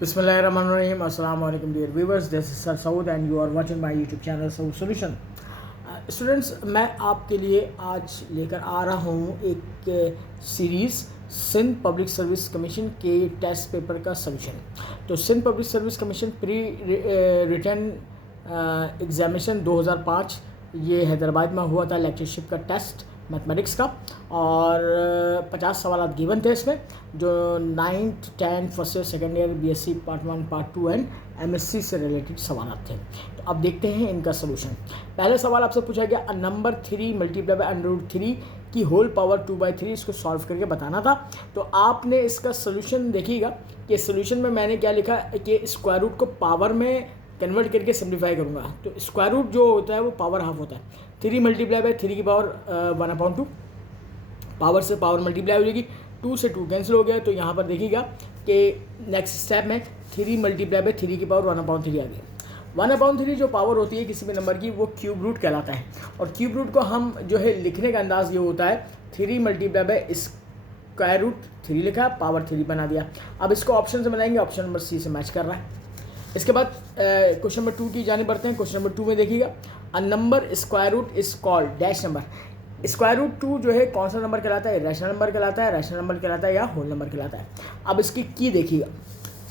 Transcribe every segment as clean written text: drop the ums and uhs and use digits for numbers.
Bismillahirrahmanirrahim. Assalamu alaikum dear viewers. This is Sir Saud and you are watching my YouTube channel Saud Solution. Students, मैं आपके लिए आज लेकर आ रहा हूँ एक series Sindh public service commission के टेस्ट पेपर का सलूशन। तो Sindh public service commission pre written examination 2005 ये हैदराबाद में हुआ था, लेक्चरशिप का टेस्ट मैथमेटिक्स का, और 50 सवाल गिवन थे इसमें, जो 9th 10th first year second year BSc part 1 part 2 and MSc से रिलेटेड सवाल थे। तो अब देखते हैं इनका सोल्यूशन। पहले सवाल आपसे पूछा गया अ नंबर 3 मल्टीप्लाई बाय √3 की होल पावर 2/3, इसको सॉल्व करके बताना था। तो आपने इसका सोल्यूशन देखिएगा कि सोल्यूशन में मैंने क्या लिखा कि स्क्वायर रूट को पावर में कन्वर्ट करके सिम्प्लीफाई करूँगा। तो स्क्वायर रूट जो होता है वो पावर हाफ होता है। 3 मल्टीप्लाई बाय 3 की पावर 1/2, पावर से पावर मल्टीप्लाई हो जाएगी, 2 से 2 कैंसिल हो गया। तो यहाँ पर देखिएगा कि नेक्स्ट स्टेप में 3 मल्टीप्लाई बाय 3 की पावर 1/3 आ गई। 1/3 जो पावर होती है किसी भी नंबर की वो क्यूब रूट कहलाता है, और क्यूब रूट को हम जो है लिखने का अंदाज़ ये होता है 3 मल्टीप्लाई बाय स्क्वायर रूट 3 लिखा, पावर 3 बना दिया। अब इसको ऑप्शन से बनाएंगे, ऑप्शन नंबर सी से मैच कर रहा है। इसके बाद क्वेश्चन नंबर 2 की जाने बढ़ते हैं। क्वेश्चन नंबर 2 में देखिएगा a number square root is called dash number. Square root 2 जो है कौन सा नंबर कहलाता है? रैशनल नंबर कहलाता है, रैशनल नंबर कहलाता है या होल नंबर कहलाता है। अब इसकी की देखिएगा,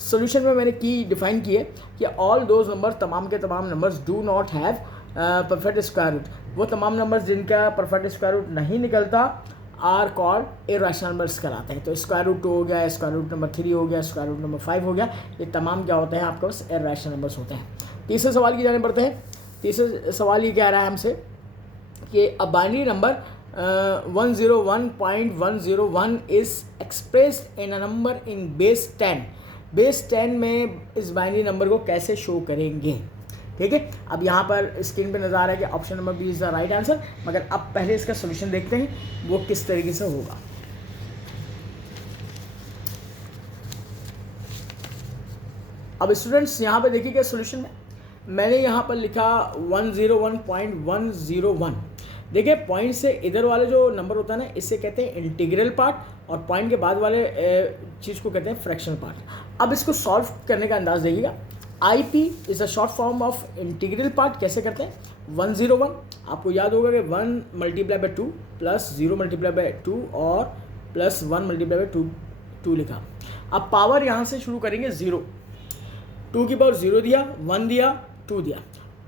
सोल्यूशन में मैंने की डिफाइन की है कि ऑल दोज नंबर, तमाम के तमाम numbers do not have perfect square root. वो तमाम नंबर्स जिनका परफेक्ट स्क्वायर रूट नहीं निकलता आर कॉल्ड इरैशनल नंबर्स कहलाते हैं। तो स्क्वायर रूट 2 हो गया, स्क्वायर रूट नंबर 3 हो गया, स्क्वायर रूट नंबर 5 हो गया, ये तमाम क्या होते हैं आपके पास? इरैशनल नंबर्स होते हैं। तीसरे सवाल की जाने पड़ते हैं। तीसरे सवाल ये कह रहा है हमसे कि a binary number 101.101 is expressed in a number in base 10। Base 10 में इस बाइनरी नंबर को कैसे शो करेंगे? ठीक है, अब यहाँ पर स्क्रीन पे नज़र आ रहा है कि option number B is the right answer, मगर अब पहले इसका सोल्यूशन देखते हैं वो किस तरीके से होगा। अब स्टूडेंट्स यहाँ पे देखिएगा सोल्यूशन में मैंने यहाँ पर लिखा 101.101। देखिए पॉइंट से इधर वाले जो नंबर होता है ना, इससे कहते हैं इंटीग्रल पार्ट, और पॉइंट के बाद वाले चीज़ को कहते हैं फ्रैक्शनल पार्ट। अब इसको सॉल्व करने का अंदाज़ देखिएगा। IP is a short form of integral part. कैसे करते हैं? 101 आपको याद होगा कि 1 multiply by 2 plus 0 multiply by 2 और प्लस 1 मल्टीप्लाई बाय 2 लिखा। अब पावर यहाँ से शुरू करेंगे 0, 2 की पावर 0 दिया, 1 दिया, 2 दिया,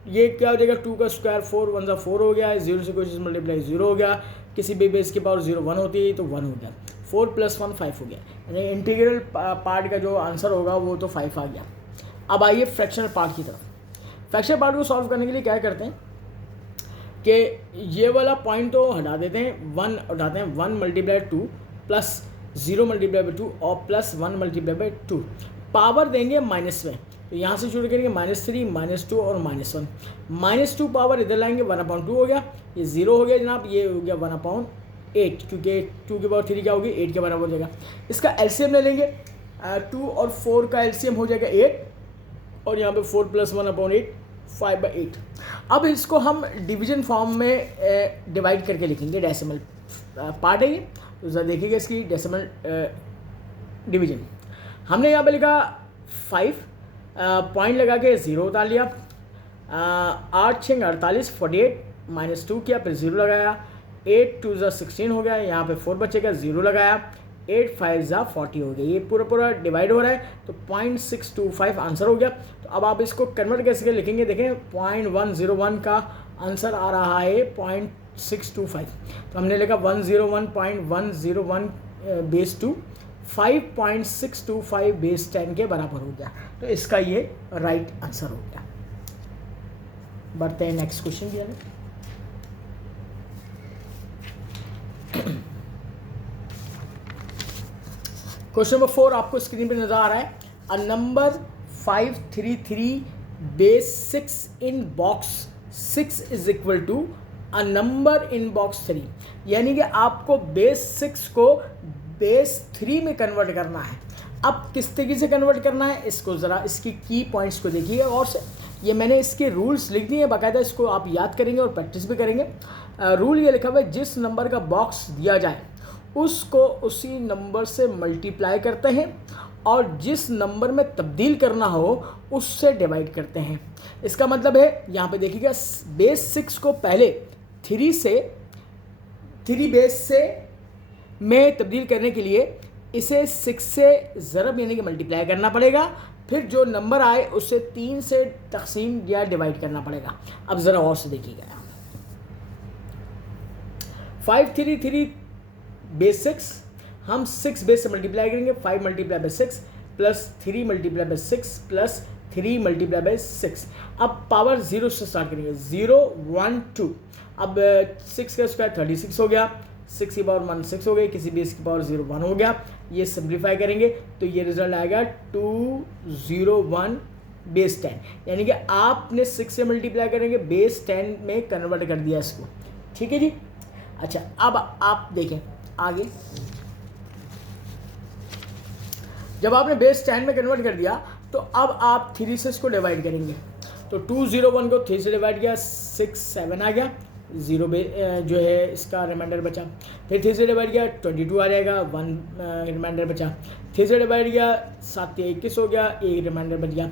ये क्या हो जाएगा? 2 का स्क्वायर 4 1 सा 4 हो गया, 0 से कोई चीज़ मल्टीप्लाई 0 हो गया, किसी भी बेस की पावर 0 1 होती है तो 1 हो गया, 4 + 1 5 हो गया, यानी इंटीग्रल पार्ट का जो आंसर होगा वो तो 5 आ गया। अब आइए फ्रैक्शनल पार्ट की तरफ। फ्रैक्शनल पार्ट को सॉल्व करने के लिए क्या करते हैं कि ये वाला पॉइंट तो हटा देते हैं, 1 उठाते हैं, 1 मल्टीप्लाई 2 प्लस 0 मल्टीप्लाई बाय 2 और प्लस 1 मल्टीप्लाई बाय 2, पावर देंगे माइनस में। तो यहाँ से शुरू करेंगे -3 -2 और -1, -2 पावर इधर लाएंगे 1/2 हो गया, ये 0 हो गया जनाब, ये हो गया 1/8, क्योंकि 2 की पावर 3 क्या होगी? 8 के बराबर हो जाएगा। इसका एलसीएम ले लेंगे, 2 और 4 का एलसीएम हो जाएगा 8, और यहाँ पे 4 + 1/8 5/8। अब इसको हम डिवीजन फॉर्म में डिवाइड करके लिखेंगे, डेसिमल पार्ट है ये, तो ज़रा देखिएगा इसकी डेसिमल डिवीजन। हमने यहाँ पे लिखा 5, पॉइंट लगा के 0 उतार लिया, 8 6 48 48 -2 किया, फिर 0 लगाया, 8 2 16 हो गया, यहाँ पे 4 बचेगा, 0 लगाया, 8 5 40 हो गया, ये पूरा डिवाइड हो रहा है, तो 0.625 आंसर हो गया। तो अब आप इसको कन्वर्ट कैसे लिखेंगे? देखें 0.101 का आंसर आ रहा है 0.625, तो हमने लिखा 101.101 बेस 2 5.625 बेस 10 के बराबर हो गया। तो इसका ये राइट आंसर हो गया। बढ़ते हैं नेक्स्ट क्वेश्चन की तरफ। क्वेश्चन नंबर 4 आपको स्क्रीन पे नजर आ रहा है। A number 533 base 6 in box 6 is equal to a number in box 3, यानी कि आपको बेस 6 को बेस 3 में कन्वर्ट करना है। अब किस तरीके से कन्वर्ट करना है, इसको ज़रा इसकी की पॉइंट्स को देखिएगा और से। ये मैंने इसके रूल्स लिख दिए हैं बाकायदा, इसको आप याद करेंगे और प्रैक्टिस भी करेंगे। रूल ये लिखा हुआ है, जिस नंबर का बॉक्स दिया जाए उसको उसी नंबर से मल्टीप्लाई करते हैं और जिस नंबर में तब्दील करना हो उससे डिवाइड करते हैं। इसका मतलब है यहाँ पे देखिएगा बेस 6 को पहले 3 बेस से में तब्दील करने के लिए इसे 6 से ज़रब यानी कि मल्टीप्लाई करना पड़ेगा, फिर जो नंबर आए उससे 3 से तकसीम या डिवाइड करना पड़ेगा। अब ज़रा और से देखिएगा 533 बेस 6 हम 6 बेस से मल्टीप्लाई करेंगे, 5 multiply by 6 plus 3 multiply by 6 plus 3 multiply by 6। अब पावर 0 से स्टार्ट करेंगे, 0 1 2। अब 6 का स्क्वायर 36 हो गया, 6 की पावर 1 6 हो गई, किसी बेस की पावर 0 1 हो गया। ये सिंप्लीफाई करेंगे तो ये रिजल्ट आएगा 201 बेस 10, यानी कि आपने 6 से मल्टीप्लाई करेंगे, बेस 10 में कन्वर्ट कर दिया इसको। ठीक है जी। अच्छा, अब आप देखें आगे, जब आपने बेस 10 में कन्वर्ट कर दिया तो अब आप 3 से इसको डिवाइड करेंगे। तो 201 को 3 से डिवाइड किया, 6 7 आ गया, 0 जो है इसका रिमाइंडर बचा। फिर 3 से डिवाइड किया 22 आ जाएगा, 1 रिमाइंडर बचा। 3 से डिवाइड किया 7 21 हो गया, 1 रिमाइंडर बच गया।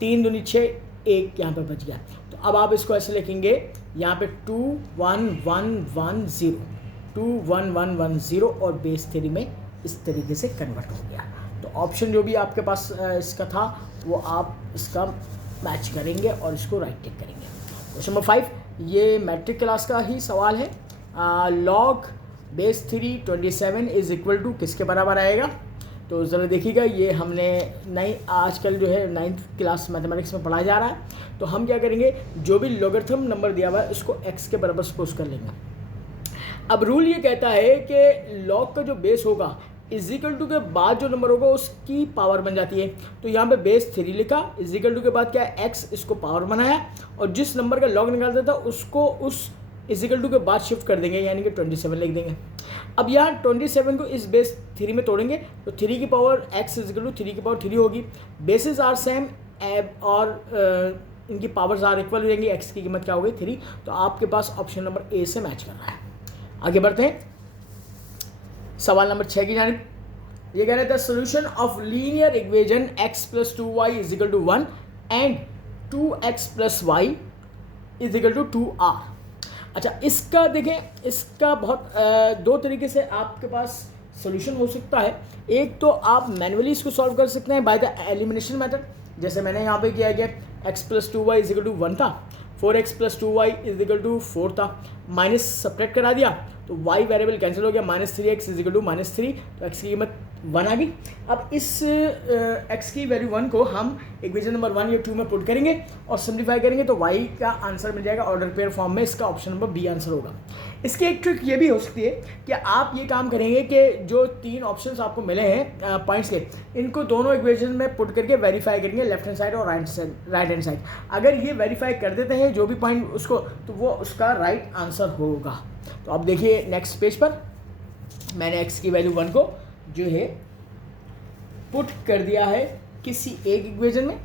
3 दूनी 6, 1 यहाँ पर बच गया। तो अब आप इसको ऐसे लिखेंगे, यहाँ पे 21110 21110 और बेस 3 में इस तरीके से कन्वर्ट हो गया। तो ऑप्शन जो भी आपके पास इसका था वो आप इसका मैच करेंगे और इसको राइट टिक करेंगे। क्वेश्चन नंबर 5, ये मैट्रिक क्लास का ही सवाल है। Log base 3 27 is equal to किसके बराबर आएगा? तो ज़रा देखिएगा, ये हमने आजकल जो है 9th क्लास मैथमेटिक्स में पढ़ाया जा रहा है। तो हम क्या करेंगे, जो भी लॉगरिथम नंबर दिया हुआ है उसको x के बराबर सपोज कर लेंगे। अब रूल ये कहता है कि लॉग का जो बेस होगा इजिकल टू के बाद जो नंबर होगा उसकी पावर बन जाती है। तो यहाँ पे बेस 3 लिखा, इजिकल टू के बाद क्या है x, इसको पावर बनाया और जिस नंबर का लॉग निकालता था उसको उस इजिकल टू के बाद शिफ्ट कर देंगे, यानी कि 27 लिख देंगे। अब यहाँ 27 को इस बेस 3 में तोड़ेंगे तो 3 की पावर x इजिकल टू 3 की पावर 3 होगी। बेसिस आर सेम और इनकी पावर्स आर इक्वल हो जाएंगी। x की कीमत क्या हो गई 3। तो आपके पास ऑप्शन नंबर ए से मैच कर रहा है। आगे बढ़ते हैं सवाल नंबर 6 की जानिब। ये कह रहे थे solution of linear equation x plus 2y is equal to 1 and 2x plus y is equal to 2r। अच्छा, इसका देखें, इसका बहुत दो तरीके से आपके पास सोल्यूशन हो सकता है। एक तो आप मैनुअली इसको सॉल्व कर सकते हैं बाय द एलिमिनेशन मेथड, जैसे मैंने यहाँ पे किया गया x plus 2y is equal to 1 था, 4x plus 2y is equal to 4 था, माइनस सपरेट करा दिया तो y वेरिएबल कैंसिल हो गया, -3x इज इक्वल टू -3, तो x की कीमत 1 आ गई। अब इस x की वैल्यू 1 को हम इक्वेशन नंबर 1 या 2 में पुट करेंगे और सिंप्लीफाई करेंगे तो y का आंसर मिल जाएगा ऑर्डर पेयर फॉर्म में। इसका ऑप्शन नंबर बी आंसर होगा। इसकी एक ट्रिक ये भी हो सकती है कि आप ये काम करेंगे कि जो 3 ऑप्शंस आपको मिले हैं पॉइंट्स के, इनको दोनों इक्वेशन में पुट करके वेरीफाई करेंगे, लेफ्ट हैंड साइड और राइट हैंड साइड। अगर ये वेरीफाई कर देते हैं जो भी पॉइंट उसको, तो वो उसका राइट आंसर होगा। तो आप देखिए नेक्स्ट पेज पर मैंने x की वैल्यू 1 को जो है पुट कर दिया है किसी एक इक्वेशन में।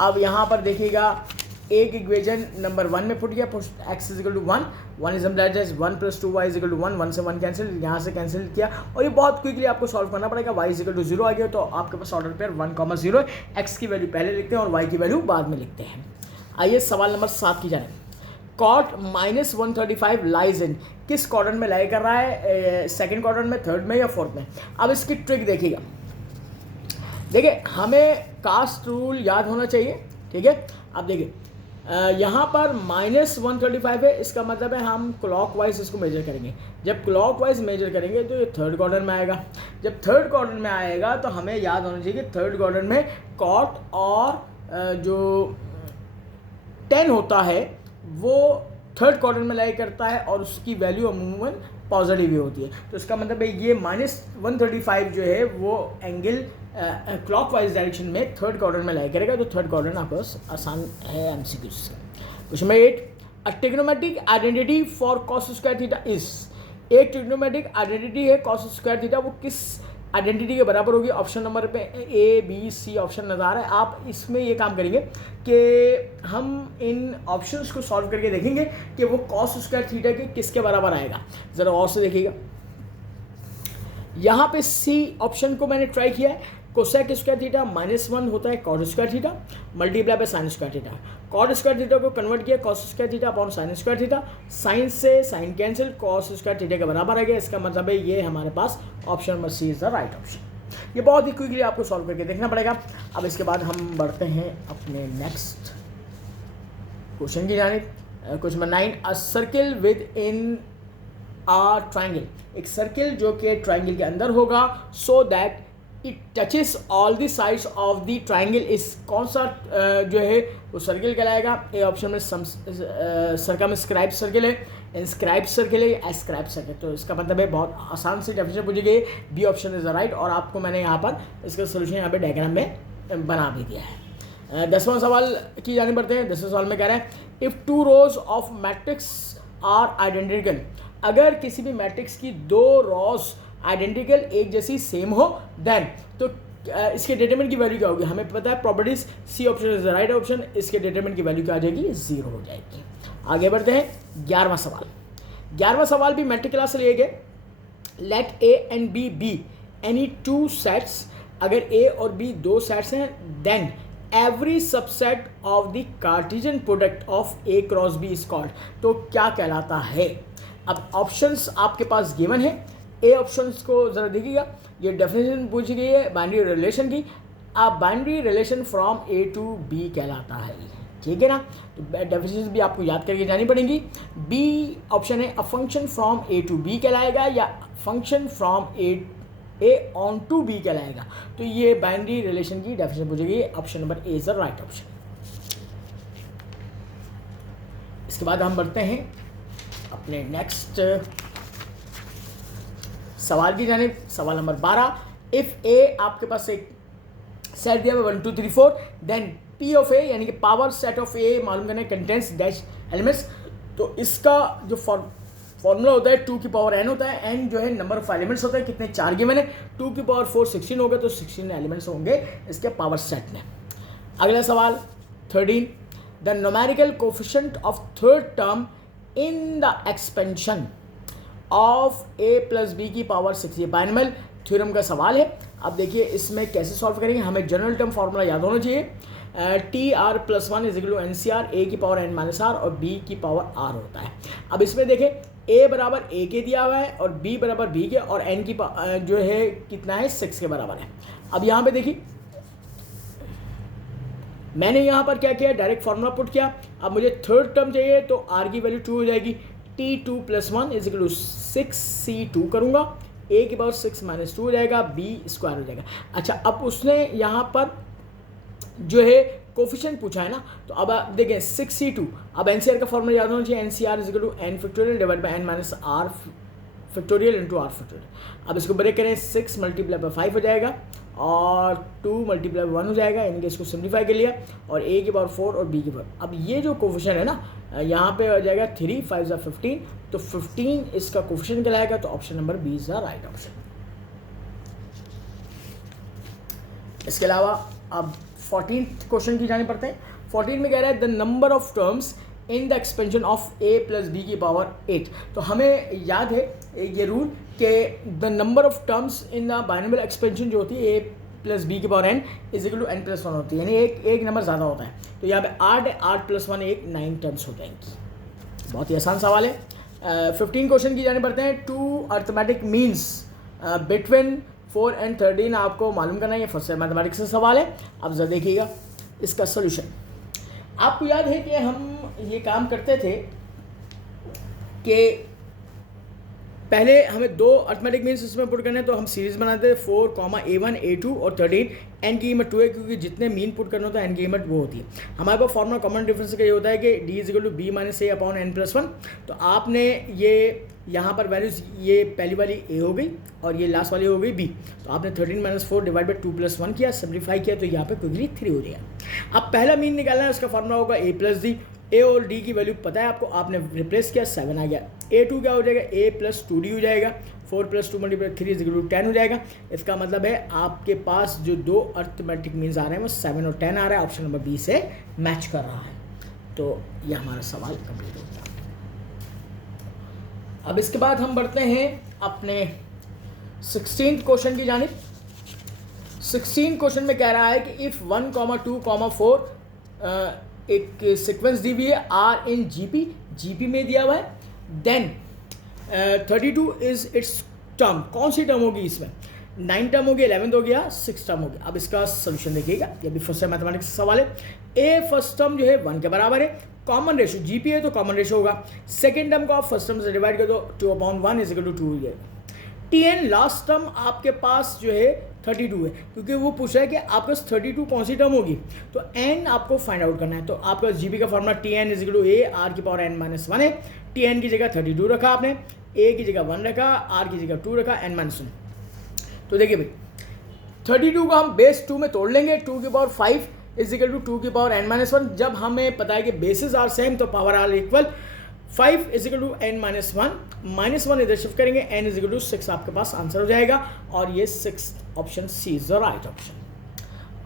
अब यहाँ पर देखिएगा एक इक्वेशन नंबर 1 में पुट किया, x is equal to 1, 1 is implied as 1 plus 2y is equal to 1, 1 से 1 कैंसिल, यहाँ से कैंसिल किया और ये बहुत क्विकली आपको सॉल्व करना पड़ेगा। y इज इक्वल टू 0 आ गया तो आपके पास ऑर्डर पेयर 1,0 है। x की वैल्यू पहले लिखते हैं और y की वैल्यू बाद में लिखते हैं। आइए सवाल नंबर 7 की जानिब। कॉट -135 लाइज इन, किस क्वाड्रेंट में लाई कर रहा है, सेकंड क्वाड्रेंट में, थर्ड में या फोर्थ में? अब इसकी ट्रिक देखिएगा। देखिए हमें कास्ट रूल याद होना चाहिए, ठीक है। अब देखिए यहाँ पर -135 है, इसका मतलब है हम क्लॉकवाइज इसको मेजर करेंगे। जब क्लॉकवाइज मेजर करेंगे तो ये थर्ड क्वाड्रेंट में आएगा। जब थर्ड क्वाड्रेंट में आएगा तो हमें याद होना चाहिए कि थर्ड क्वाड्रेंट में कॉट और जो 10 होता है वो थर्ड क्वाड्रेंट में लाई करता है और उसकी वैल्यू अमूमन पॉजिटिव ही होती है। तो इसका मतलब है ये -135 जो है वो एंगल क्लॉकवाइज डायरेक्शन में थर्ड क्वाड्रेंट में लाई करेगा। तो थर्ड क्वाड्रेंट आपके पास आसान है एमसीक्यू से। Question number 8, a trigonometric identity for cos square theta is, एक ट्रिग्नोमेट्रिक आइडेंटिटी है कॉस स्क्वायर थीटा, वो किस आइडेंटिटी के बराबर होगी? ऑप्शन नंबर पे ए बी सी ऑप्शन नज़र आ रहा है। आप इसमें ये काम करेंगे कि हम इन ऑप्शंस को सॉल्व करके देखेंगे कि वो कॉस स्क्वायर थीटा के किसके बराबर आएगा। ज़रा और से देखिएगा, यहाँ पे सी ऑप्शन को मैंने ट्राई किया है। कोसेक स्क्वायर थीटा -1 होता है cot square theta multiply by sine square theta. Cot square theta को कन्वर्ट किया cos square theta upon sine square theta. Sine से sine cancel, cos square theta के बराबर आ गया। इसका मतलब है ये हमारे पास option number C is the right option. ये बहुत ही क्विकली आपको सॉल्व करके देखना पड़ेगा। अब इसके बाद हम बढ़ते हैं अपने नेक्स्ट क्वेश्चन की जानिब। Question number 9, a circle within a triangle, एक सर्किल जो कि ट्राइंगल के अंदर होगा, so that it touches all the sides of the triangle is, कौन सा जो है वो सर्किल कहलाएगा? ए ऑप्शन में सर्कमस्क्राइब सर्किल है, इंस्क्राइब सर्किल है, एस्क्राइब सर्किल। तो इसका मतलब है बहुत आसान से डेफिनेशन पूछी गई, B option is the right. और आपको मैंने यहाँ पर इसका सोल्यूशन यहाँ पे डायग्राम में बना भी दिया है। 10वां सवाल की जाने पड़ते हैं। 10वें सवाल में कह रहा है if two rows of matrix are identical, अगर किसी भी मैट्रिक्स की दो रॉज आइडेंटिकल एक जैसी सेम हो, देन तो इसके डिटरमिनेंट की वैल्यू क्या होगी? हमें पता है properties, C option is the right option. इसके डिटरमिनेंट की वैल्यू क्या आ जाएगी? 0 हो जाएगी। आगे बढ़ते हैं 11वां सवाल। 11वां सवाल भी मैट्रिक क्लास से लिए गए। Let A and B be any two sets, अगर ए और बी दो सेट्स हैं, then every subset of the cartesian product of A cross B is called. तो क्या कहलाता है? अब ऑप्शंस आपके पास गिवन है। ए ऑप्शंस को ज़रा देखिएगा, ये डेफिनेशन पूछी गई है बाइनरी रिलेशन की। अब binary relation from A to B कहलाता है, ठीक है ना? तो डेफिनेशन भी आपको याद करके जानी पड़ेगी। बी ऑप्शन है a function from A to B कहलाएगा या function from A onto B कहलाएगा। तो ये बाइनरी रिलेशन की डेफिनेशन पूछी गई है। Option number A is the right option. इसके बाद हम बढ़ते हैं अपने नेक्स्ट सवाल की जानिब। सवाल नंबर 12, इफ ए आपके पास एक सेट दिया हुआ 1 2 3 4, देन पी ऑफ ए यानी कि पावर सेट ऑफ ए मालूम करने कंटेंट्स डैश एलिमेंट्स। तो इसका जो फॉर्मूला होता है 2 की पावर n होता है। n जो है नंबर ऑफ एलिमेंट्स होता है, कितने 4 गिवन है। 2 की पावर 4 16 हो गए, तो 16 एलिमेंट्स होंगे इसके पावर सेट में। अगला सवाल 13, the numerical coefficient of third term in the expansion of A plus B की पावर 6, ये बाइनोमियल थ्योरम का सवाल है। अब देखिए इसमें कैसे सॉल्व करेंगे। हमें जनरल टर्म फार्मूला याद होना चाहिए। T R plus 1 is equal to N C R, A की पावर एन माइनस आर और बी की पावर आर होता है। अब इसमें देखें ए बराबर ए के दिया हुआ है और बी बराबर बी के, और एन की जो है कितना है 6 के बराबर है। अब यहाँ पे देखिए मैंने यहाँ पर क्या किया, डायरेक्ट फार्मूला पुट किया। अब मुझे थर्ड टर्म चाहिए तो आर की वैल्यू 2 हो जाएगी। T2 + 1 is equal to 6C2 करूँगा, ए की पावर 6 - 2 हो जाएगा, बी स्क्वायर हो जाएगा। अच्छा, अब उसने यहाँ पर जो है कोफिशिएंट पूछा है ना, तो अब देखें 6C2। अब एनसीआर का फॉर्मूला याद होना चाहिए, nCr is equal to n factorial divide by n minus r factorial into r factorial. अब इसको ब्रेक करें, 6 × 5 हो जाएगा और 2 × 1 हो जाएगा, यानी कि इसको सिम्प्लीफाई कर लिया, और a की पावर 4 और b की पावर। अब ये जो कोफिशिएंट है ना, यहाँ पे हो जाएगा 3 5 = 15, तो 15 इसका कोफिशिएंट कहलाएगा। तो option number B is the right option. इसके अलावा अब 14th क्वेश्चन की जाने पड़ते हैं। 14 में कह रहा है the number of terms in the expansion of a + b की पावर 8। तो हमें याद है ये रूल कि the number of terms in the binomial expansion जो होती है a + b की power n is equal to n + 1 होती है, यानी एक नंबर ज़्यादा होता है। तो यहाँ पे 8 + 1 एक 9 टर्म्स हो जाएंगी। बहुत ही आसान सवाल है। 15 क्वेश्चन की जाने पड़ते हैं। 2 अर्थमेटिक मीन्स बिटवीन 4 and 13 आपको मालूम करना है। ये फर्स्ट मैथमेटिक्स से सवाल है। अब जरा देखिएगा इसका सोल्यूशन। आपको याद है कि हम ये काम करते थे कि पहले हमें 2 अर्थमेटिक मीन्स इसमें पुट करने हैं, तो हम सीरीज़ बनाते थे 4, A1 A2 और 13। n की कीमत 2 है, क्योंकि जितने मीन पुट करना होता है n की कीमत वो होती है। हमारे पास फॉर्मूला कॉमन डिफरेंस का ये होता है कि d = b - a / n + 1। तो आपने ये यहाँ पर वैल्यूज़, ये पहली वाली a हो गई और ये लास्ट वाली हो गई b। तो आपने 13 - 4 डिवाइड बाई 2 + 1 किया, सिम्प्लीफाई किया, तो यहाँ पे क्विकली 3 हो जाएगा। अब पहला मीन निकालना है, उसका फॉर्मूला होगा a + d। a और d की वैल्यू पता है आपको, आपने रिप्लेस किया, 7 आ गया। a2 क्या हो जाएगा, a + 2d हो जाएगा। 4 + 2 × 3 इज इक्वल टू 10 हो जाएगा। इसका मतलब है आपके पास जो 2 अर्थमेटिक मीन्स आ रहे हैं वो 7 और 10 आ रहा है। ऑप्शन नंबर बी से मैच कर रहा है। तो ये हमारा सवाल कंप्लीट हो गया। अब इसके बाद हम बढ़ते हैं अपने 16th क्वेश्चन की जानिब। 16 क्वेश्चन में कह रहा है कि इफ़ 1, 2, 4 एक सीक्वेंस दी हुई है आर इन जीपी में दिया हुआ है, देन 32 इज इट्स टर्म। कौन सी टर्म होगी इसमें? 9 टर्म हो गया, 11 हो गया, 6 टर्म हो गया। अब इसका सोल्यूशन देखिएगा, ये भी फर्स्ट मैथमेटिक्स का सवाल है। ए फर्स्ट टर्म जो है 1 के बराबर है, कॉमन रेशो जीपी है तो कॉमन रेशो होगा। सेकेंड टर्म को आप फर्स्ट टर्म से डिवाइड कर दो, 2/1 इज इक्वल टू 2 हो जाएगा। टीएन लास्ट टर्म आपके पास जो है 32 है, क्योंकि वो पूछ रहा है कि आपके पास 32 कौन सी टर्म होगी, तो एन आपको फाइंड आउट करना है। तो आपका जीपी का formula T N is equal to A R की पावर एन माइनस 1 है। टी एन की जगह 32 रखा आपने, ए की जगह 1 रखा, आर की जगह 2 रखा, एन माइनस 1। तो देखिए भाई 32 को हम बेस 2 में तोड़ लेंगे, 2 की पावर 5 इज इक्वल टू 2 की पावर एन माइनस 1। जब हमें पता है कि बेसिस आर सेम तो power R equal 5 is equal to N minus 1, -1 इधर शिफ्ट करेंगे, एन इज इक्वल टू 6 आपके पास आंसर हो जाएगा, और ये 6 option C is the right option.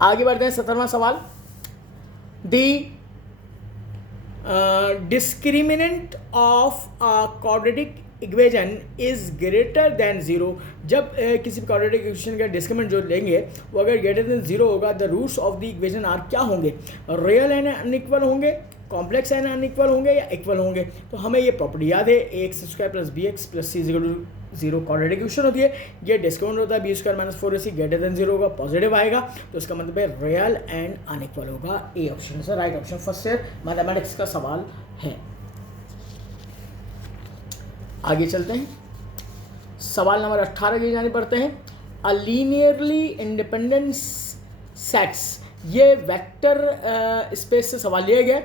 आगे बढ़ते हैं 17वां सवाल। The discriminant of a quadratic equation is greater than 0। जब किसी क्वाड्रेटिक इक्वेशन का डिस्क्रिमिनेंट जो लेंगे वो अगर ग्रेटर देन 0 होगा, the roots of the equation are क्या होंगे? रियल एंड अनइक्वल होंगे, कॉम्प्लेक्स एंड अनइक्वल होंगे, या इक्वल होंगे? तो हमें ये प्रॉपर्टी याद है, ax² plus bx plus c equal to 0 quadratic equation होती है। ये डिस्काउंट होता है b² minus 4ac greater than 0 होगा, पॉजिटिव आएगा, तो इसका मतलब है रियल एंड अनइक्वल होगा। ए ऑप्शन से right option first year mathematics का सवाल है। आगे चलते हैं, सवाल नंबर 18 की जाने पड़ते हैं। अ लीनियरली इंडिपेंडेंट सेट्स, ये वेक्टर स्पेस से सवाल लिया गया।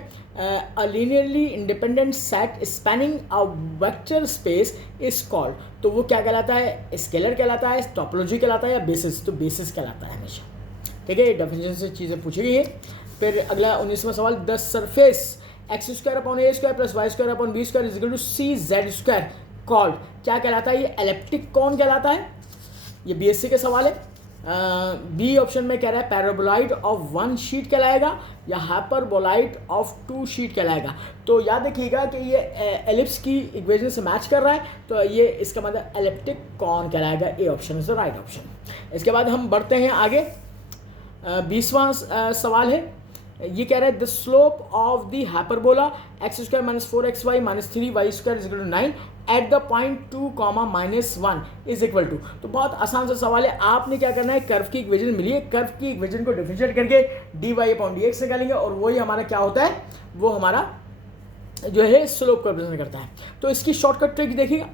A linearly independent set spanning a vector space is called, तो वो क्या कहलाता है? स्केलर कहलाता है, टोपोलॉजी कहलाता है, या बेसिस? तो बेसिस कहलाता है हमेशा। ठीक है, डेफिनेशन से चीज़ें पूछी गई है। फिर अगला 19वां सवाल, the surface x² upon a² plus y² upon b² is equal to cz² called, क्या कहलाता है? ये एलिप्टिक कौन कहलाता है? ये बीएससी के सवाल है। बी ऑप्शन में कह रहा है पैराबोलॉइड ऑफ 1 शीट कहलाएगा या हाइपरबोलॉइड ऑफ 2 शीट कहलाएगा। तो याद रखिएगा कि ये एलिप्स की इक्वेशन से मैच कर रहा है, तो ये इसका मतलब एलिप्टिक कौन कहलाएगा। A option is the right option. इसके बाद हम बढ़ते हैं आगे, 20वां सवाल है। ये कह रहा है the slope of the hyperbola x² minus 4xy minus 3y² is equal to 9 at the point 2, -1 is equal to. तो बहुत आसान सा सवाल है, आपने क्या करना है, कर्व की इक्वेशन मिली है, कर्व की इक्वेशन को डिफरेंशिएट करके dy अपॉन dx निकालेंगे, और वही हमारा क्या होता है, वो हमारा जो है स्लोप का रिप्रेजेंट करता है। तो इसकी शॉर्टकट ट्रिक देखिएगा,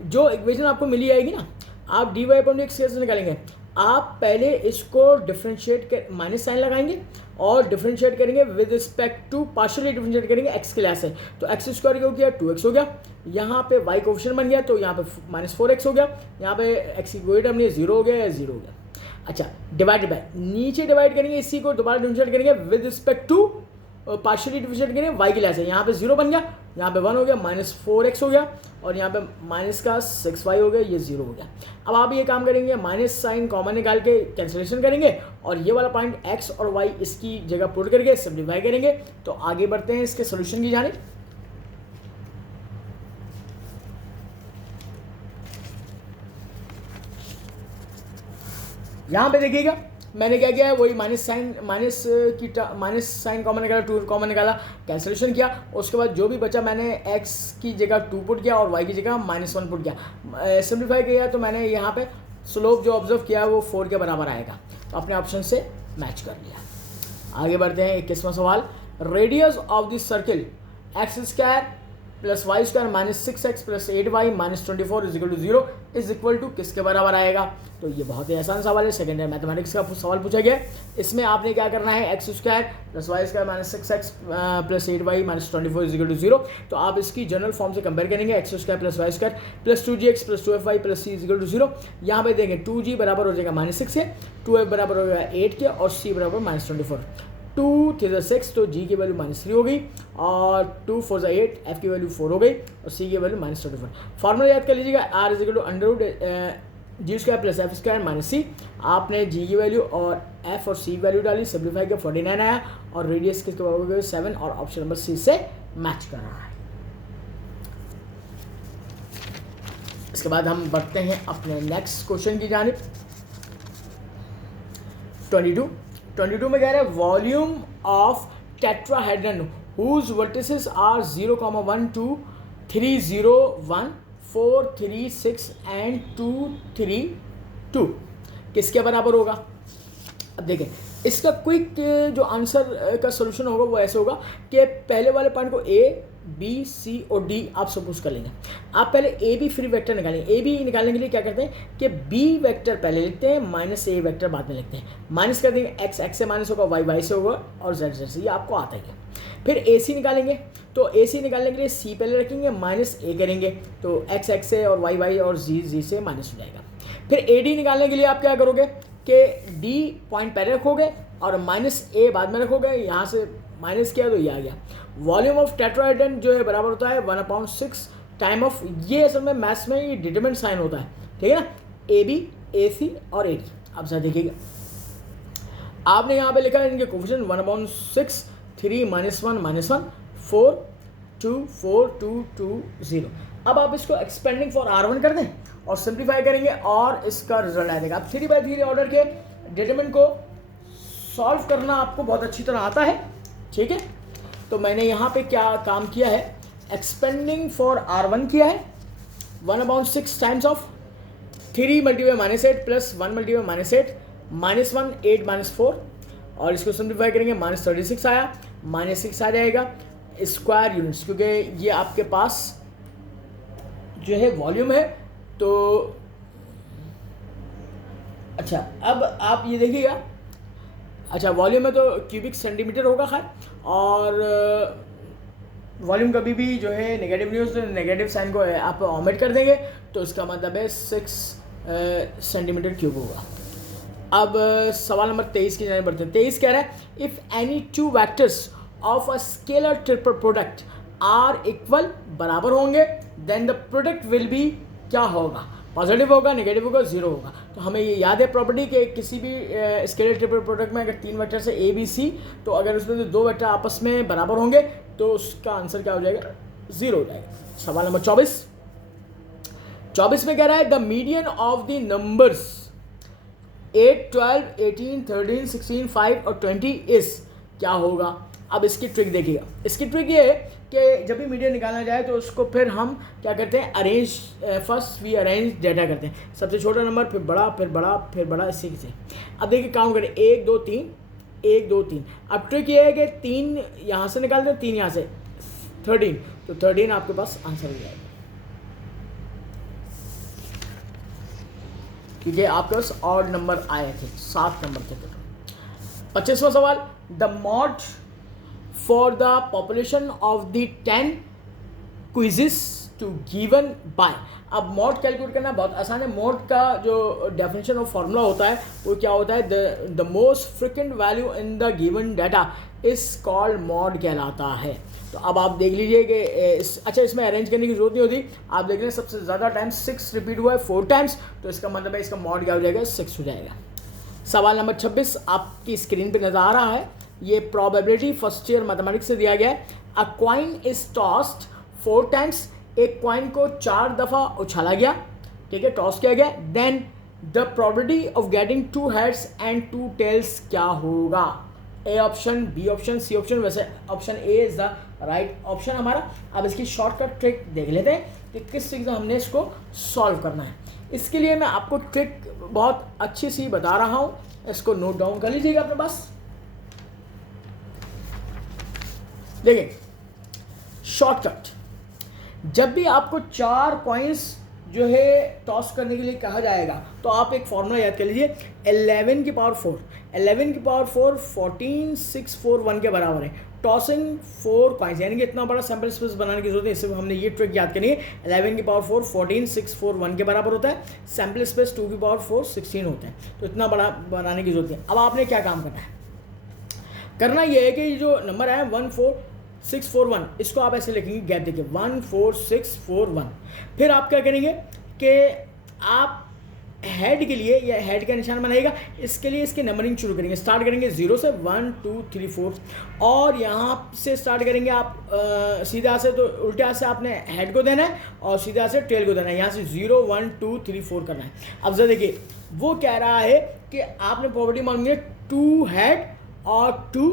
जो इक्वेशन आपको मिली आएगी ना, आप dy अपॉन dx कैसे निकालेंगे? आप पहले इसको डिफरेंशिएट कर माइनस साइन लगाएंगे और डिफरेंशिएट करेंगे with respect to, partially differentiate करेंगे x के लिहाज से। तो x² हो गया 2x हो गया, यहाँ पे y कोफिशिएंट बन गया तो यहाँ पे -4x हो गया, यहाँ पे x की कोई टर्म नहीं, 0 हो गया या 0 हो गया। अच्छा, डिवाइडेड बाय, नीचे डिवाइड करेंगे, इसी को दोबारा डिफरेंशिएट करेंगे with respect to, partially differentiate करेंगे y के लिहाज से। यहाँ पे 0 बन गया, यहाँ पे 1 हो गया, -4x हो गया, और यहाँ पे माइनस का 6y हो गया, ये 0 हो गया। अब आप ये काम करेंगे, माइनस साइन कॉमन निकाल के कैंसिलेशन करेंगे, और ये वाला पॉइंट x और y इसकी जगह पुट करके सिम्प्लीफाई करेंगे। तो आगे बढ़ते हैं इसके सोल्यूशन की जानिब। यहाँ पे देखिएगा मैंने क्या किया है, वही माइनस साइन कॉमन निकाला, 2 कॉमन निकाला, कैंसिलेशन किया, उसके बाद जो भी बचा मैंने x की जगह 2 पुट किया और y की जगह -1 पुट किया, सिंप्लीफाई किया। तो मैंने यहाँ पे स्लोप जो ऑब्जर्व किया है वो 4 के बराबर आएगा, तो अपने ऑप्शन से मैच कर लिया। आगे बढ़ते हैं 21वां सवाल। Radius of the circle x² plus y² minus 6x plus 8y minus 24 is equal to 0 is equal to किसके बराबर आएगा? तो ये बहुत ही आसान सवाल है, सेकेंड ईयर मैथमेटिक्स का सवाल पूछा गया। इसमें आपने क्या करना है, x² plus y² minus 6x plus 8y minus 24 is equal to 0। तो आप इसकी जनरल फॉर्म से कंपेयर करेंगे, x² plus y² plus 2gx plus 2fy plus c is equal to 0। यहाँ पे देखें 2g बराबर हो जाएगा -6 के, 2f बराबर हो जाएगा 8 के, और c बराबर -24। 2 3 6, तो g की वैल्यू -3 हो गई, और 2 4 8, f की वैल्यू 4 हो गई, और c की वैल्यू -24। फॉर्मूला याद कर लीजिएगा, r is equal to under root g² plus f² minus c। आपने g की वैल्यू और f और c की वैल्यू डाली, सिम्प्लीफाई किया, 49 आया, और रेडियस किसके बराबर हो गया 7, और ऑप्शन नंबर c से मैच कर रहा है। इसके बाद हम बढ़ते हैं अपने नेक्स्ट क्वेश्चन की जानिब। 22 में कह रहा है volume of tetrahedron whose vertices are 0,1 2 3 0 1 4 3 6 and 2 3 2 किसके बराबर होगा? अब देखें, इसका क्विक जो आंसर का सोल्यूशन होगा वो ऐसे होगा कि पहले वाले पॉइंट को ए बी सी और डी आप सपोज कर लेंगे। आप पहले ए बी फ्री वेक्टर निकालेंगे। ए बी निकालने के लिए क्या करते हैं कि बी वेक्टर पहले लिखते हैं, माइनस ए वेक्टर बाद में लिखते हैं। माइनस कर देंगे, एक्स एक्स से माइनस होगा, वाई वाई से होगा और जेड जेड से, ये आपको आता ही है। फिर ए सी निकालेंगे, तो ए सी निकालने के लिए सी पहले रखेंगे, माइनस ए करेंगे, तो एक्स एक्स से और वाई वाई और जी जी से माइनस हो जाएगा। फिर ए डी निकालने के लिए आप क्या करोगे कि डी पॉइंट पहले रखोगे और माइनस ए बाद में रखोगे, यहाँ से माइनस किया तो ये आ गया। वॉल्यूम ऑफ टेट्राहेड्रन जो है बराबर होता है 1/6 टाइम ऑफ, ये असल में मैथ्स में ये डिटरमिनेंट साइन होता है, ठीक है ना, ए बी ए सी और ए डी। अब सर देखिएगा, आपने यहाँ पे लिखा है इनके कोफिशिएंट 1/6 3 -1 -1 4 2 4 2 2 0। अब आप इसको एक्सपेंडिंग फॉर R1 कर दें और सिंप्लीफाई करेंगे और इसका रिजल्ट आ जाएगा। अब 3/3 ऑर्डर के डिटरमिनेंट को सॉल्व करना आपको बहुत अच्छी तरह आता है, ठीक है। तो मैंने यहाँ पे क्या काम किया है, एक्सपेंडिंग फॉर R1 किया है 1/6 टाइम्स ऑफ 3 × -8 प्लस 1 × -8 -1 8 -4 और इसको सिंप्लीफाई करेंगे -36 आया, -6 आ जाएगा स्क्वायर यूनिट्स, क्योंकि ये आपके पास जो है वॉल्यूम है। तो अच्छा, अब आप ये देखिएगा, अच्छा वॉल्यूम में तो क्यूबिक सेंटीमीटर होगा खैर, और वॉल्यूम कभी भी जो है नेगेटिव नहीं हो, तो नेगेटिव साइन को आप ओमिट कर देंगे, तो इसका मतलब है 6 सेंटीमीटर क्यूब होगा। अब सवाल नंबर 23 की जाने बढ़ते हैं। 23 कह रहा है if any two vectors of a scalar triple product are equal, बराबर होंगे, then the product will be क्या होगा, पॉजिटिव होगा, नेगेटिव होगा, जीरो होगा। तो हमें ये याद है प्रॉपर्टी कि किसी भी स्केलर ट्रिपल प्रोडक्ट में अगर 3 वेक्टर से ए बी सी, तो अगर उसमें से 2 वेक्टर आपस में बराबर होंगे तो उसका आंसर क्या हो जाएगा, 0 हो जाएगा। सवाल नंबर 24 में कह रहा है the median of the numbers 8 12 18 13 16 5 और 20 इज क्या होगा। अब इसकी ट्रिक देखिएगा, इसकी ट्रिक ये है कि जब भी मीडियन निकालना जाए तो उसको फिर हम क्या करते हैं, arrange, first we arrange data करते हैं, सबसे छोटा नंबर फिर बड़ा फिर बड़ा फिर बड़ा, इसी से। अब देखिए काउंट करें, 1 2 3 1 2 3। अब ट्रिक ये है कि 3 यहाँ से निकालते हैं, 3 यहाँ से, 13, तो 13 आपके पास आंसर हो जाएगा, क्योंकि आपके पास ऑड नंबर आए थे, 7 नंबर थे। 25वां सवाल, the mod for the population of the 10 quizzes to given by। अब मॉड कैलकुलेट करना बहुत आसान है। मॉड का जो डेफिनेशन ऑफ फार्मूला होता है वो क्या होता है, the most frequent value in the given data is called mod कहलाता है। तो अब आप देख लीजिए कि अच्छा इसमें अरेंज करने की जरूरत नहीं होती, आप देख लें सबसे ज़्यादा टाइम 6 रिपीट हुआ है 4 टाइम्स, तो इसका मतलब है इसका मॉड क्या हो जाएगा, 6 हो जाएगा। सवाल नंबर 26 आपकी स्क्रीन पर नज़र आ रहा है, ये प्रोबेबिलिटी फर्स्ट ईयर मैथमेटिक्स से दिया गया है। अ कॉइन इज टॉस्ड 4 टाइम्स, एक कॉइन को 4 दफ़ा उछाला गया, ठीक है, टॉस किया गया, then the probability of getting 2 heads and 2 tails क्या होगा। A option, B option, C option, वैसे option A is the right option हमारा। अब इसकी शॉर्टकट ट्रिक देख लेते हैं कि किस तरीके से हमने इसको सॉल्व करना है। इसके लिए मैं आपको ट्रिक बहुत अच्छी सी बता रहा हूँ, इसको नोट डाउन कर लीजिएगा अपने पास। देखिए शॉर्टकट, जब भी आपको 4 कॉइन्स जो है टॉस करने के लिए कहा जाएगा तो आप एक फॉर्मूला याद कर लीजिए, 11 की पावर 4 11 की पावर 4 14 6 4 1 के बराबर है। टॉसिंग 4 कॉइन्स, यानी कि इतना बड़ा सैम्पल स्पेस बनाने की जरूरत है, इससे हमने ये ट्रिक याद करनी है। 11 की पावर 4 14 6 4 1 के बराबर होता है, सैम्पल स्पेस 2 की पावर 4 16 होता है, तो इतना बड़ा बनाने की जरूरत है। अब आपने क्या काम करना है, करना यह है कि जो नंबर आया 1 4 6 4 1, इसको आप ऐसे लिखेंगे, गैप देखिए 1 4 6 4 1। फिर आप क्या करेंगे कि आप हेड के लिए या हेड का निशान बनाएगा, इसके लिए इसकी नंबरिंग शुरू करेंगे, स्टार्ट करेंगे 0 से 1 2 3 4 और यहाँ से स्टार्ट करेंगे आप सीधे हाथ से, तो उल्टे हाथ से आपने हेड को देना है और सीधे हाथ से टेल को देना है, यहाँ से 0 1 2 3 4 करना है। अब जरा देखिए वो कह रहा है कि आपने प्रॉपर्टी मालूम है 2 हेड और 2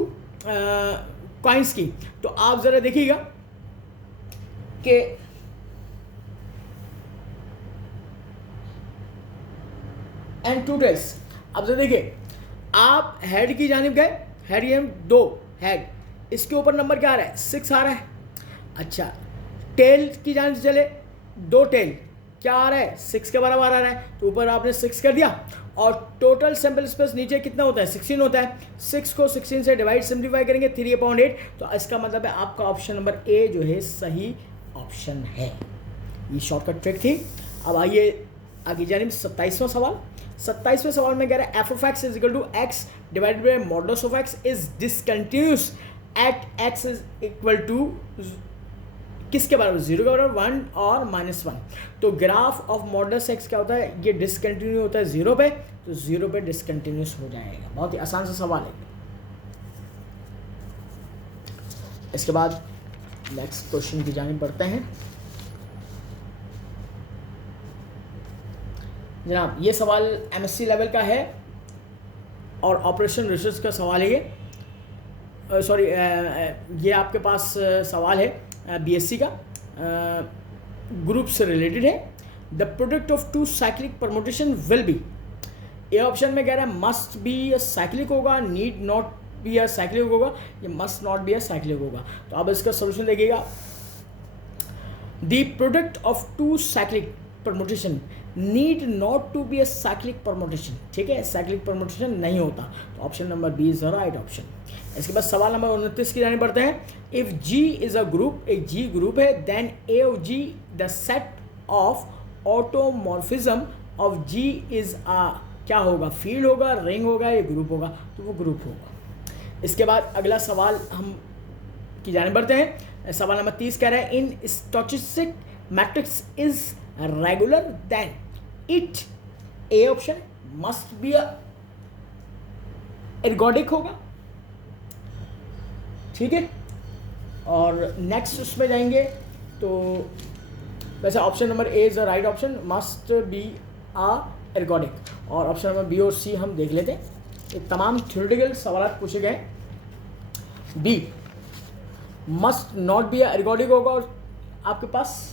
कॉइन्स की, तो आप ज़रा देखिएगा कि एंड 2 टेल्स। अब जरा देखिए आप हेड की जानिब गए, हेड ये 2 हेड, इसके ऊपर नंबर क्या आ रहा है 6 आ रहा है। अच्छा टेल की जानिब चले, 2 टेल क्या आ रहा है 6 के बराबर आ रहा है, तो ऊपर आपने 6 कर दिया और टोटल सैंपल स्पेस नीचे कितना होता है 16 होता है। 6 को 16 से डिवाइड सिंप्लीफाई करेंगे 3/8, तो इसका मतलब है आपका ऑप्शन नंबर ए जो है सही ऑप्शन है। ये शॉर्टकट ट्रिक थी। अब आइए आगे जानिब 27वां सवाल। 27वें सवाल में कह रहा है F of X is equal to X divided by modulus of X is discontinuous at X is equal to किसके बराबर 0 के बराबर 1 और -1। तो ग्राफ ऑफ मॉडुलस एक्स क्या होता है, ये डिसकंटिन्यू होता है 0 पे, तो 0 पे डिसकंटिन्यूअस हो जाएगा। बहुत ही आसान सा सवाल है। इसके बाद नेक्स्ट क्वेश्चन की जानिब बढ़ते हैं। जनाब ये सवाल एमएससी लेवल का है और ऑपरेशन रिसर्च का सवाल है ये, सॉरी ये आपके पास सवाल है बीएससी का, ग्रुप से रिलेटेड है। The product of 2 cyclic permutation will be, A option में कह रहा है मस्ट बी अ साइक्लिक होगा, need not be a cyclic होगा, ये must not be a cyclic होगा। तो अब इसका सोल्यूशन देखिएगा। The product of 2 cyclic permutation need not to be a cyclic permutation, ठीक है, साइक्लिक परमुटेशन नहीं होता, तो option number B is the right option. इसके बाद सवाल नंबर 29 की जाने पड़ते हैं। If G is a group, एक जी ग्रुप है, then A of G the set of automorphism of G is a, क्या होगा, फील्ड होगा, रिंग होगा, या ग्रुप होगा, तो वो ग्रुप होगा। इसके बाद अगला सवाल हम की जाने बढ़ते हैं। सवाल नंबर 30 कह रहा है in stochastic matrix is regular then it, A option must be ergodic होगा, ठीक है। और नेक्स्ट उसमें जाएंगे तो वैसे option number A is the right option, must be a ergodic, और ऑप्शन नंबर बी और सी हम देख लेते हैं। ये तमाम थ्योरेटिकल सवाल पूछे गए। B must not be ergodic होगा और आपके पास,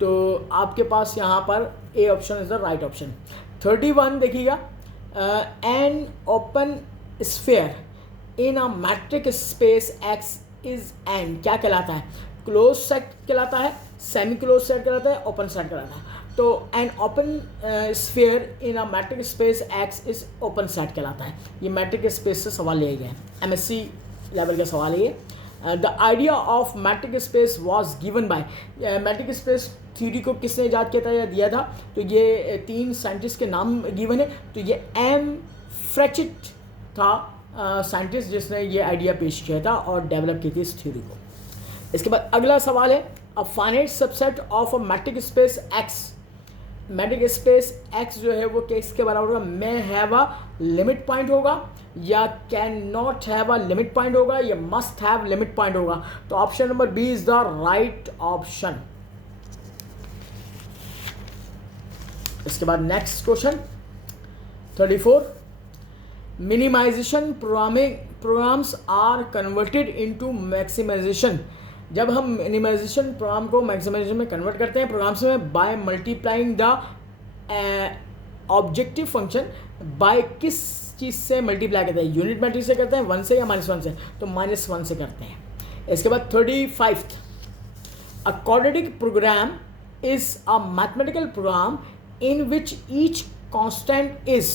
तो आपके पास यहाँ पर A option is the right option. 31 देखिएगा, an open sphere in a metric space X is an क्या कहलाता है, क्लोज सेट कहलाता है, सेमी क्लोज सेट कहलाता है, ओपन सेट कहलाता है। तो N open sphere in a metric space X is open set कहलाता है। ये मैट्रिक स्पेस से सवाल लिए गए हैं, एमएससी लेवल का सवाल है ये। The idea of matric space was given by, matric space theory को किसने इजाद किया था या दिया था, तो ये 3 साइंटिस्ट के नाम गिवन है। तो ये एम फ्रेचिट था साइंटिस्ट जिसने ये आइडिया पेश किया था और डेवलप की थी इस थ्योरी को। इसके बाद अगला सवाल है a finite subset of a metric space X, metric space X जो है वो किसके बराबर होगा, may have a limit point होगा, या can not have a limit point होगा, या मस्ट हैव लिमिट पॉइंट होगा। तो option number B is the right option. इसके बाद next question 34, minimisation programmes are converted into maximisation. जब हम मिनिमाइजेशन प्रोग्राम को मैक्सिमाइजेशन में कन्वर्ट करते हैं प्रोग्राम्स में by multiplying the objective function, by किस चीज़ से मल्टीप्लाई करते हैं, यूनिट मैट्रिक्स से करते हैं 1 से या -1 से, तो -1 से करते हैं। इसके बाद 35, a quadratic program is a mathematical program in which each constant is,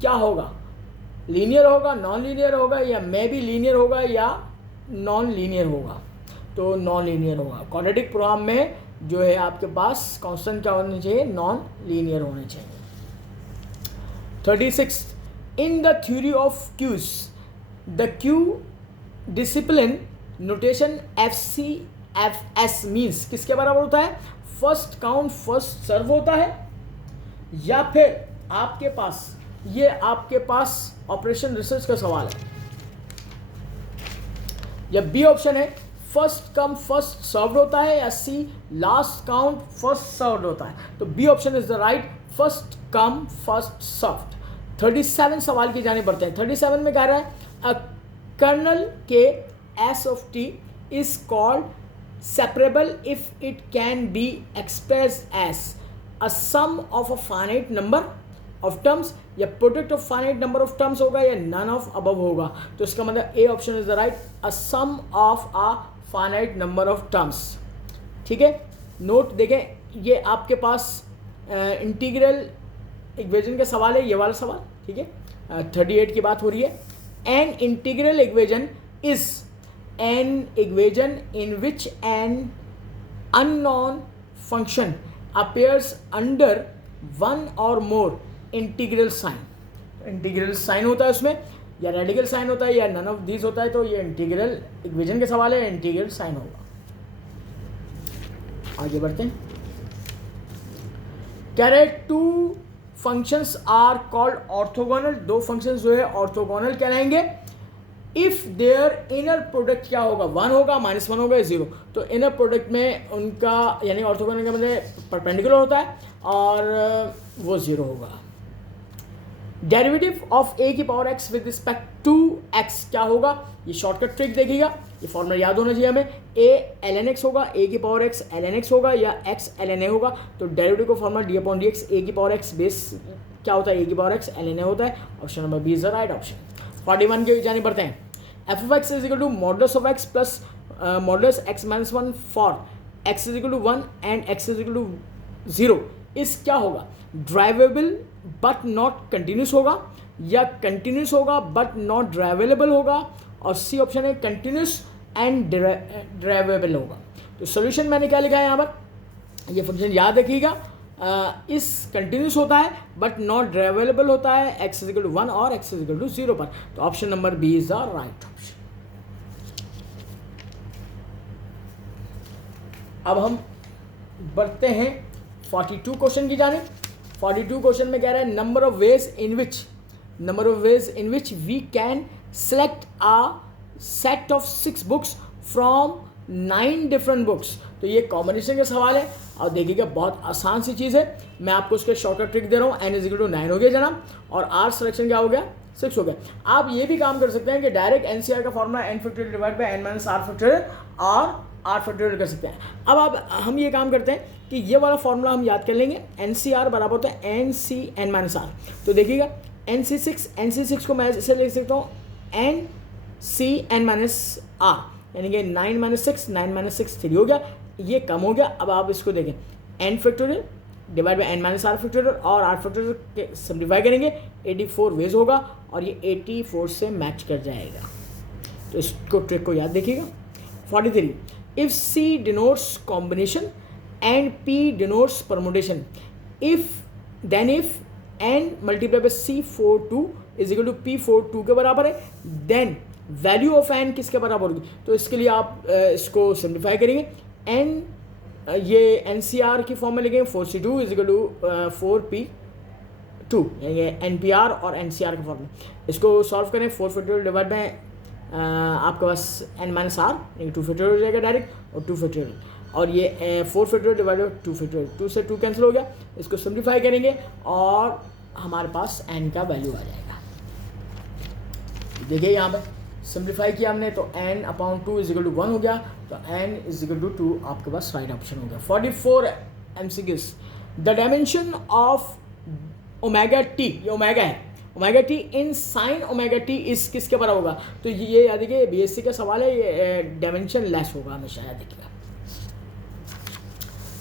क्या होगा, लीनियर होगा, नॉन लीनियर होगा, या मे बी लीनियर होगा या नॉन लीनियर होगा, तो नॉन लीनियर होगा। क्वाड्रेटिक प्रोग्राम में जो है आपके पास कांस्टेंट क्या होने चाहिए, नॉन लीनियर होने चाहिए। 36, in the theory of queues the queue discipline notation FCFS means किसके बराबर होता है, फर्स्ट काउंट फर्स्ट सर्व होता है, या फिर आपके पास ये आपके पास ऑपरेशन रिसर्च का सवाल है। या बी ऑप्शन है फर्स्ट कम फर्स्ट सर्व्ड होता है, या C last count first served होता है। तो B option is the right, first come first served. 37 सवाल की जाने बढ़ते हैं। 37 में कह रहा है a kernel K S of T is called separable if it can be expressed as a sum of a finite number of terms, या product of finite number of terms होगा, या नन ऑफ अबव होगा। तो इसका मतलब A option is the right, a sum of a finite number of terms. ठीक है, note देखें, ये आपके पास इंटीग्रल इक्वेशन का सवाल है, ये वाला सवाल। ठीक है, 38 की बात हो रही है। An integral equation is an equation in which an unknown function appears under one or more integral sign. Integral sign होता है उसमें, या रेडिकल साइन होता है, या नन ऑफ दीज होता है। तो ये इंटीग्रल इक्वेशन के सवाल है, इंटीग्रल साइन होगा। आगे बढ़ते हैं। कह रहे two functions are called orthogonal, दो फंक्शंस जो है ऑर्थोगोनल कहलाएंगे इफ देयर इनर प्रोडक्ट क्या होगा, 1 होगा, -1 होगा, 0। तो इनर प्रोडक्ट में उनका यानी ऑर्थोगोनल का मतलब परपेंडिकुलर होता है और वो 0 होगा। डेरिवेटिव ऑफ ए की power x with respect to x क्या होगा, ये शॉर्टकट ट्रिक देखिएगा, ये फॉर्मूला याद होना चाहिए हमें। a ln x होगा, a की पावर x ln x होगा, या x ln a होगा। तो डेरिवेटिव का फॉर्मूला d/dx, a की पावर x बेस क्या होता है, a की पावर x ln a होता है। Option number B is the right option. 41 के जाने पड़ते हैं। F of X is equal to modulus of X plus modulus X minus 1 for X is equal to 1 and X is equal to 0 इस क्या होगा, drivable but not continuous होगा, या continuous होगा बट नॉट ड्राइवेबल होगा, और C option है continuous and drivable होगा। तो सोल्यूशन मैंने क्या लिखा है यहाँ पर, ये फंक्शन याद रखिएगा। इस कंटिन्यूस होता है बट नॉट ड्राइवेबल होता है एक्स इक्वल टू 1 और एक्स इक्वल टू 0 पर। तो option number B is the right option. अब हम बढ़ते हैं 42 क्वेश्चन की जाने। 42 क्वेश्चन में कह रहा है number of ways in which we can select a set of 6 books from 9 different books. तो ये कॉम्बिनेशन का सवाल है और देखिएगा बहुत आसान सी चीज़ है। मैं आपको उसके शॉर्टकट ट्रिक दे रहा हूँ। n इज इक्वल टू 9 हो गया जनाब, और r सिलेक्शन क्या हो गया, 6 हो गया। आप ये भी काम कर सकते हैं कि डायरेक्ट NCR का formula n factorial divide by n minus r factorial और r फैक्टोरियल कर सकते हैं। अब हम ये काम करते हैं कि ये वाला फॉर्मूला हम याद कर लेंगे। NCR बराबर होता है NCn माइनस r। तो देखिएगा NC6 को मैं ऐसे लिख सकता हूँ NCn माइनस r, यानी कि 9 माइनस 6 9 माइनस 6 3 हो गया, ये कम हो गया। अब आप इसको देखें n factorial divide by n minus r factorial और r फैक्टोरियल के सिंप्लीफाई करेंगे 84 वेज होगा और ये 84 से मैच कर जाएगा। तो इसको ट्रिक को याद देखिएगा। 43 if C denotes combination and P denotes permutation, then if n multiply by C42 is equal to P42 के बराबर है, देन वैल्यू ऑफ n किसके बराबर होगी। तो इसके लिए आप इसको सिंप्लीफाई करेंगे। n ये NCR की फॉर्म में लिखेंगे 4C2 is equal to 4P2, ये NPR और NCR का फॉर्म में। इसको सॉल्व करें 4 फैक्टोरियल डिवाइड बाय आपके पास n माइनस r, 2 फैक्टोरियल हो जाएगा डायरेक्ट, और 2 फैक्टोरियल, और ये 4 फैक्टोरियल डिवाइड बाय 2 फैक्टोरियल, 2 से 2 कैंसिल हो गया। इसको सिंप्लीफाई करेंगे और हमारे पास n का वैल्यू आ जाएगा। देखिए यहाँ पर सिंप्लीफाई किया हमने तो n/2 इज इक्वल टू 1 हो गया, तो n इज इक्वल टू 2 आपके पास राइट ऑप्शन हो गया। 44 MCQs, the dimension of omega T, ये ओमेगा है, ओमेगा टी इन साइन ओमेगा टी इस किसके बराबर होगा। तो ये याद देखिए BSc का सवाल है, ये डायमेंशन लेस होगा हमेशा, याद देखिएगा।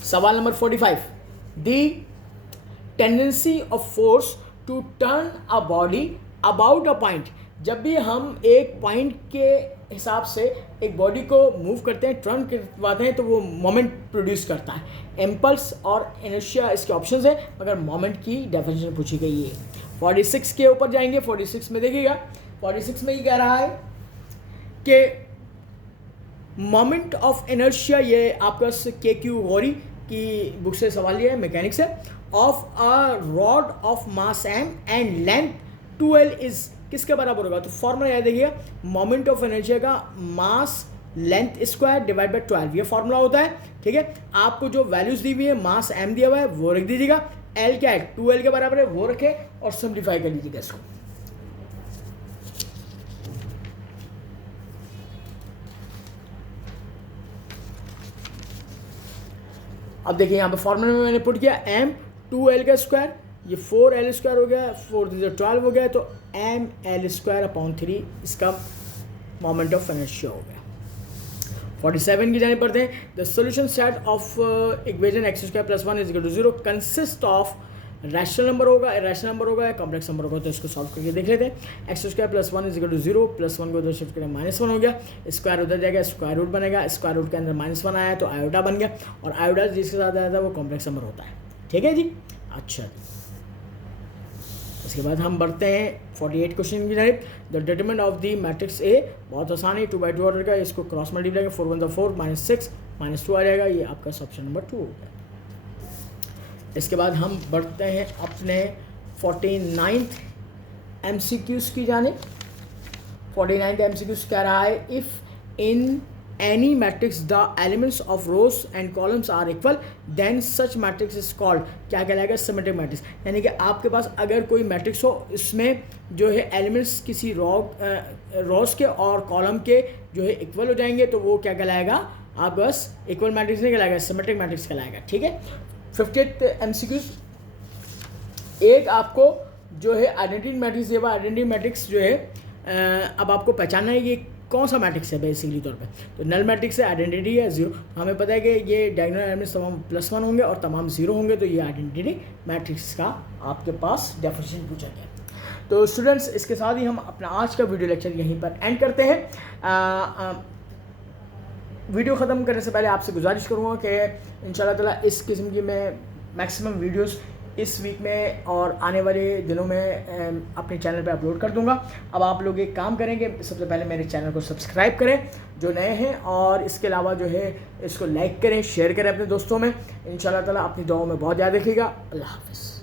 सवाल नंबर 45, the tendency of force to turn a body about a point, जब भी हम एक पॉइंट के हिसाब से एक बॉडी को मूव करते हैं, टर्न करवाते हैं, तो वो मोमेंट प्रोड्यूस करता है। इम्पल्स और इनर्शिया इसके ऑप्शंस है, मगर मोमेंट की डेफिनेशन पूछी गई है। 46 के ऊपर जाएंगे। 46 में देखिएगा, 46 में ये कह रहा है कि मोमेंट ऑफ इनर्शिया, ये आपका KQ गौरी की बुक से सवाल लिया है, मैकेनिक्स है, of a rod of mass M and length 12 is किसके बराबर होगा? तो फॉर्मूला याद रखिएगा, मोमेंट ऑफ इनर्शिया का मास लेंथ स्क्वायर डिवाइड बाय 12, ये फॉर्मूला होता है। ठीक है, आपको जो वैल्यूज दी हुई है, मास एम दिया हुआ है वो रख दीजिएगा, एल क्या है 2L के बराबर है वो रखे और सिंप्लीफाई कर लीजिएगा इसको। अब देखिए यहाँ पे फॉर्मूला में मैंने पुट किया m 2L का स्क्वायर, ये 4L स्क्वायर हो गया, 4 12 हो गया, तो mL स्क्वायर अपॉन 3 इसका मोमेंट ऑफ इनर्शिया हो गया। 47 की जाने पड़ते हैं। The solution set of equation X square plus 1 is equal to 0 consist of rational number होगा, इरेशनल नंबर होगा या कॉम्प्लेक्स नंबर होगा, तो इसको सॉल्व करके देख लेते हैं। X square plus 1 is equal to 0, plus 1 को उधर शिफ्ट करें -1 हो गया, स्क्वायर उधर जाएगा स्क्वायर रूट बनेगा, स्क्वायर रूट के अंदर -1 आया तो आयोटा बन गया, और आयोटा जिसके साथ आया था वो कॉम्प्लेक्स नंबर होता है। ठीक है जी, अच्छा इसके बाद हम बढ़ते हैं 48 क्वेश्चन की जानिब। The determinant of the matrix A, बहुत आसान है, 2/2 ऑर्डर का, इसको क्रॉस मल्टीप्लाई करें, 4 1 4 -6 -2 आ जाएगा, ये आपका ऑप्शन नंबर 2 हो गया। इसके बाद हम बढ़ते हैं अपने 49th MCQs की जानिब। 49th MCQs कह रहा है, if in any matrix the elements of rows and columns are equal then such matrix is called, क्या कहलाएगा? Symmetric matrix. यानी कि आपके पास अगर कोई मैट्रिक्स हो, इसमें जो है एलिमेंट्स किसी रोज के और कॉलम के जो है इक्वल हो जाएंगे, तो वो क्या कहलाएगा? आप बस इक्वल मैट्रिक्स नहीं कहलाएगा, सिमेट्रिक मैट्रिक्स कहलाएगा। ठीक है, 50th MCQs, एक आपको जो है आइडेंटिटी मैट्रिक्स दिया हुआ, आइडेंटिटी मैट्रिक्स जो है अब आपको पहचानना है ये कौन सा मैट्रिक्स है बेसिकली तौर पे। तो नल मैट्रिक्स है, आइडेंटिटी है 0, हमें पता है कि ये डायगोनल एलिमेंट्स तमाम +1 होंगे और तमाम 0 होंगे, तो ये आइडेंटिटी मैट्रिक्स का आपके पास डेफिनेशन पूछा गया। तो स्टूडेंट्स, इसके साथ ही हम अपना आज का वीडियो लेक्चर यहीं पर एंड करते हैं। वीडियो ख़त्म करने से पहले आपसे गुजारिश करूँगा कि इंशाल्लाह ताला इस किस्म की मैं मैक्सिमम वीडियोस इस वीक में और आने वाले दिनों में अपने चैनल पे अपलोड कर दूंगा। अब आप लोग एक काम करेंगे, सबसे पहले मेरे चैनल को सब्सक्राइब करें जो नए हैं, और इसके अलावा जो है इसको लाइक करें, शेयर करें अपने दोस्तों में। इंशाल्लाह ताला अपनी दुआओं में बहुत याद रखिएगा। अल्लाह हाफ़िज़।